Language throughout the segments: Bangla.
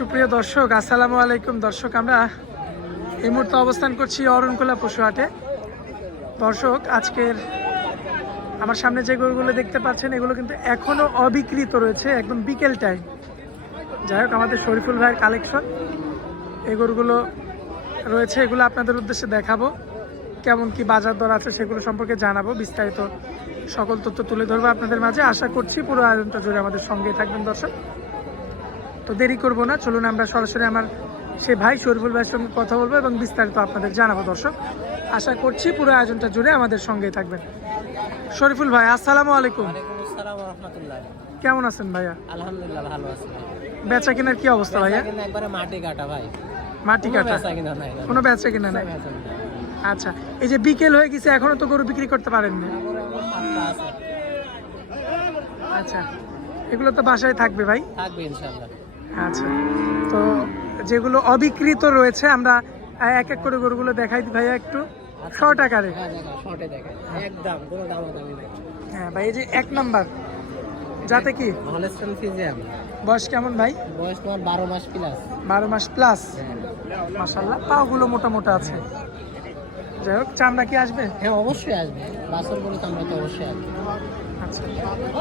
সুপ্রিয় দর্শক, আসসালামু আলাইকুম। দর্শক, আমরা এই মুহূর্তে অবস্থান করছি অরণকোলা পশু হাটে দর্শক, আজকের আমার সামনে যে গরুগুলো দেখতে পাচ্ছেন, এগুলো কিন্তু এখনও অবিকৃত রয়েছে, একদম বিকেল টাইম যাই হোক, আমাদের শরীফুল ভাইয়ের কালেকশন এই গরুগুলো রয়েছে, এগুলো আপনাদের উদ্দেশ্যে দেখাবো। কেমন কি বাজার দর আছে সেগুলো সম্পর্কে জানাব। বিস্তারিত সকল তথ্য তুলে ধরবো আপনাদের মাঝে। আশা করছি পুরো আয়োজনটা জুড়ে আমাদের সঙ্গেই থাকবেন দর্শক। তো দেরি করব না চলুন আমরা সরাসরি আমার সে ভাই শরীফুল ভাইয়ের সঙ্গে কথা বলব এবং বিস্তারিত আপনাদের জানাব দর্শক। আশা করছি পুরো আয়োজনটা জুড়ে আমাদের সঙ্গেই থাকবেন। শরীফুল ভাই আসসালামু আলাইকুম। কেমন আছেন ভাইয়া? আলহামদুলিল্লাহ ভালো আছি বেচা কেনার কি অবস্থা ভাইয়া? একবারে মাটি কাটা ভাই। মাটি কোনো কাটা? কিনা বেচা কিনা নাই। আচ্ছা এই যে বিকেল হয়ে গেছে এখনও তো গরু বিক্রি করতে সাতটা আছে। আচ্ছা এগুলো তো বাসায় থাকবে ভাই? থাকবে ইনশাআল্লাহ। আচ্ছা। তো যেগুলো অবিকৃত রয়েছে আমরা এক এক করে গরুগুলো দেখাই দিই ভাইয়া একটু। শর্ট আকারে। হ্যাঁ একদম কোনো দাম দামি নাই। হ্যাঁ ভাই এই যে এক নাম্বার যাতে কি? Holstein Friesian. বয়স কেমন ভাই? বয়স তোমার বারো মাস প্লাস বারো মাস প্লাস মাসাল্লাহ পাগুলো মোটা মোটা আছে। যাই হোক চামড়া কি আসবে? হ্যাঁ অবশ্যই আসবে। বাসর তো আমরা তো অবশ্যই আসবে। আচ্ছা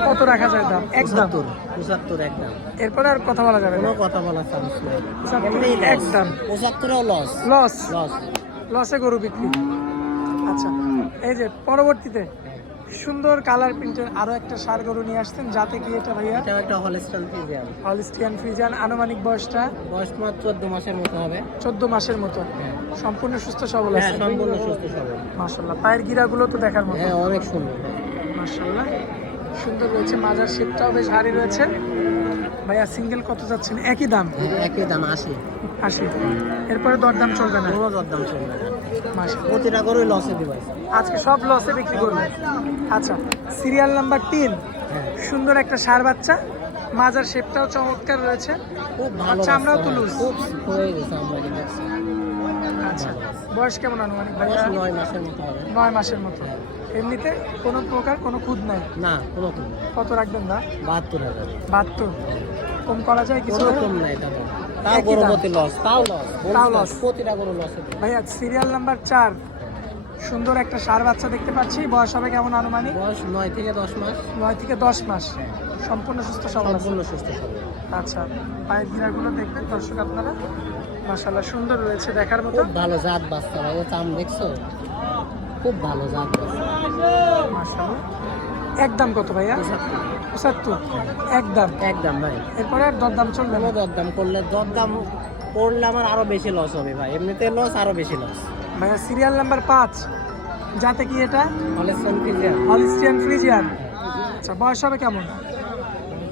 কত রাখা যায় দাম? একদম। পঁচাত্তর একদম। এরপরে আর কথা বলা যাবে কোনো কথা বলার চান্স নেই। একদম। পঁচাত্তরেও লস লস লস লসে গরু বিক্রি। আচ্ছা এই যে পরবর্তীতে সুন্দর কালার প্রিন্টের আরও একটা সার গরু নিয়ে আসছেন। যাতে কি এটা ভাইয়া? এটাও একটা হলেস্টন ফিজিয়াম হলিস্টিয়ান ফ্রিজান আনুমানিক বয়সটা? বয়স তোমার চোদ্দ মাসের মতো হবে। চোদ্দ মাসের মতো। হ্যাঁ। সম্পূর্ণ সুস্থ সবল হ্যাঁ আছে। সম্পূর্ণ সুস্থ সবল। মাশাল্লাহ পায়ের গিরাগুলো তো দেখার মতো। হ্যাঁ অনেক সুন্দর। মাশাল্লাহ সুন্দর রয়েছে মাজার শেপটাও বেশ ভারী রয়েছে। ভাইয়া সিঙ্গেল কত যাচ্ছেন একই দাম? একই দাম আশি। আশি। এরপরে দরদাম চলবে না? কোনো দরদাম চলবে না। প্রতিটা করে লসে দিবাই আজকে সব লসে বিক্রি করবে। আচ্ছা সিরিয়াল নাম্বার তিন। হ্যাঁ। সুন্দর একটা সার বাচ্চা। মাজার শেপটাও চমৎকার রয়েছে। আচ্ছা, আমরাও তো লুজ। খুব হয়ে গেছে আমরা আচ্ছা বয়স কেমন আনুমানিক ভাইয়া? নয় মাসের মতো হবে। নয় মাসের মতো। এমনিতে কোনো প্রকার কোনো খুদ নাই? না কোনো না। কত রাখবেন না বাহাত্তর হাজার। বাহাত্তর। কম করা যায় কিছু? কম নাই তাতে। তাও একই লস তাও লস তাও loss। প্রতিটা গরু লসে ভাইয়া সিরিয়াল নাম্বার চার। সুন্দর একটা সার বাচ্চা দেখতে পাচ্ছি। বয়স হবে কেমন আনুমানিক? বয়স নয় থেকে দশ মাস। নয় থেকে দশ মাস। সম্পূর্ণ সুস্থ সবল সম্পূর্ণ সুস্থ সবল। আচ্ছা পায়ের গিরাগুলো দেখবেন দর্শক আপনারা। মাশাল্লাহ সুন্দর রয়েছে দেখার মতো। ভালো জাত বাচ্চা ভাই ও চাম দেখছ? খুব ভালো জাত একদম কত ভাইয়া? পঁচাত্তর। একদম একদম ভাই। এরপরে আর দরদাম চলবে না? দরদাম করলে দরদাম করলে আমার আরও বেশি লস হবে ভাই। এমনিতে লস আরও বেশি লস ভাইয়া সিরিয়াল নাম্বার পাঁচ। যাতে কি এটা? হলেস্টন ফিজিয়াম হলিস্টিয়ান ফ্রিজিয়ান আচ্ছা বয়স হবে কেমন?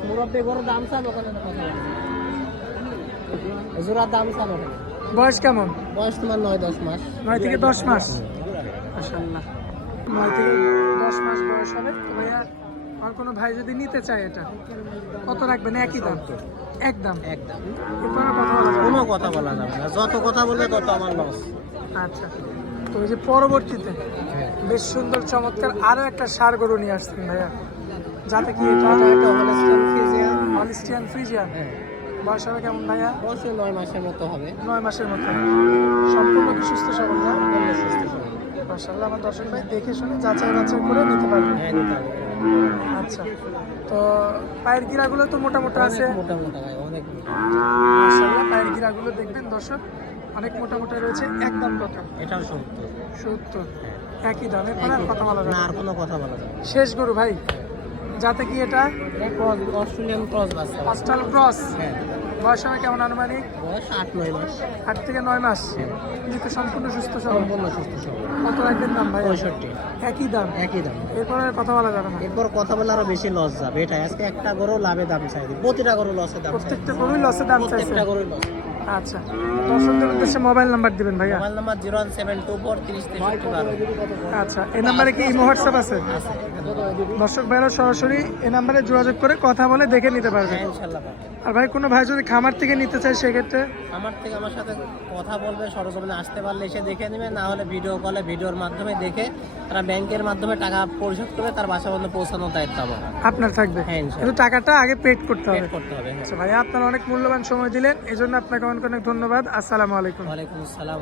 মুরব্বী গরুর দাম চান ওখানে। জোড়ার দাম চান ওখানে বয়স কেমন? বয়স তোমার নয় দশ মাস। নয় থেকে দশ মাস। মাশাল্লাহ নয় থেকে দশ মাস বয়স হবে ভাইয়া আর কোনো ভাই যদি নিতে চায় এটা কত রাখবেন? একই দাম? একদম? একদম। কথা বলা যাবে না। কোনো কথা বলা যাবে না। যত কথা বললে তত আমার লস আচ্ছা। তো যে পরবর্তীতে বেশ সুন্দর চমৎকার আরও একটা সার গরু নিয়ে আসছেন ভাইয়া। যাতে কি এটা হলিস্টিয়ান ফ্রিজিয়ান হ্যাঁ। বয়স হবে কেমন ভাইয়া? বয়স নয় মাসের মতো হবে। নয় মাসের মতো। সম্পূর্ণ সুস্থ সবল সবল। আমার দর্শক ভাই দেখে শুনে যাচাই বাছাই করে নিতে পারবেন হ্যাঁ আচ্ছা তো পায়ের গিরাগুলো তো মোটা মোটা আছে। মোটা মোটা ভাই অনেক মোটা। পায়ের গিরাগুলো দেখবেন দর্শক অনেক মোটা মোটা রয়েছে একদম কত এটাও সত্য সত্তর একই দামে পরে আর কথা বলা না। আর কোনো কথা বলা। শেষ গরু ভাই যাতে কি এটা? অস্ট্রেলিয়ান ক্রস বাচ্চা। হস্টাল ক্রস হ্যাঁ। বয়স হবে কেমন আনুমানিক? বয়স আট নয় মাস। আট থেকে নয় মাস। কিন্তু সম্পূর্ণ সুস্থ সহ সম্পূর্ণ সুস্থ সহ কত রাখবেন দাম ভাই? পঁয়ষট্টি। একই দাম? একই দাম। এরপর কথা বলা যাবে না। এরপর কথা বলে আরও বেশি লস যাবে। এটা আজকে একটা গরু লাভে দাম চাই। প্রতিটা গরু লসে দাম চাই। প্রত্যেকটা গরুই লসে দাম চাইছে। প্রত্যেকটা গরুই লস আচ্ছা। দর্শকদের উদ্দেশ্যে মোবাইল নাম্বার দিবেন ভাইয়া। Mobile number zero one seven two four তিরিশ তেষট্টি বারো। আচ্ছা এই নাম্বারে কি ইমো হোয়াটসঅ্যাপ আছে? দর্শক ভাইরা সরাসরি এই নাম্বারে যোগাযোগ করে কথা বলে দেখে নিতে পারবে। হ্যাঁ আর ভাই কোনো ভাই যদি খামার থেকে নিতে চায় সেক্ষেত্রে? আমার থেকে আমার সাথে কথা বলবে সরজমিনে আসতে পারলে এসে দেখে নেবে না হলে ভিডিও কলে ভিডিওর মাধ্যমে দেখে তারা ব্যাংকের মাধ্যমে টাকা পরিশোধ করে তার বাসা পর্যন্ত পৌঁছানোর দায়িত্ব আমার। আপনার থাকবে। হ্যাঁ কিন্তু টাকাটা আগে পেড করতে হবে। করতে হবে হ্যাঁ। আচ্ছা ভাই আপনারা অনেক মূল্যবান সময় দিলেন এই জন্য আপনাকে অনেক অনেক ধন্যবাদ। আসসালামু আলাইকুম। ওয়ালাইকুম আসসালাম